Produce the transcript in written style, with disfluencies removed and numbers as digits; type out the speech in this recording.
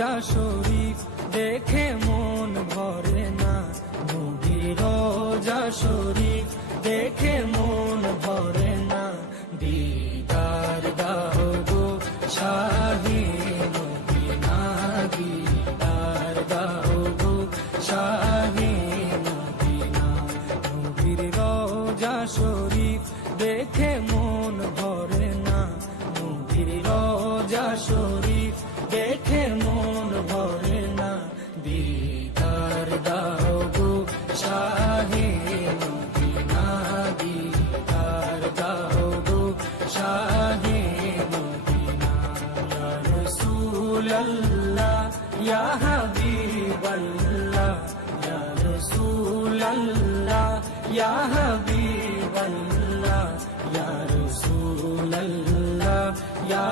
রোজা শরীফ দেখে মন ভরে না, নবীর রোজা শরীফ দেখে মন ভরে না। দিদার দাও গো শাহে মদিনা, দিদার দাও গো শাহে মদিনা। নবীর রোজা শরীফ দেখে মন ভরে না, নবীর রোজা শরীফ দেখে মন ভরে না। দিদার দাও গো শাহে মদিনা, দিদার দাও গো শাহে মদিনা। ইয়া রাসূলুল্লাহ ইয়া হাবিবাল্লাহ, ইয়া রাসূলুল্লাহ ইয়া হাবিবাল্লাহ, ইয়া রাসূলুল্লাহ ইয়া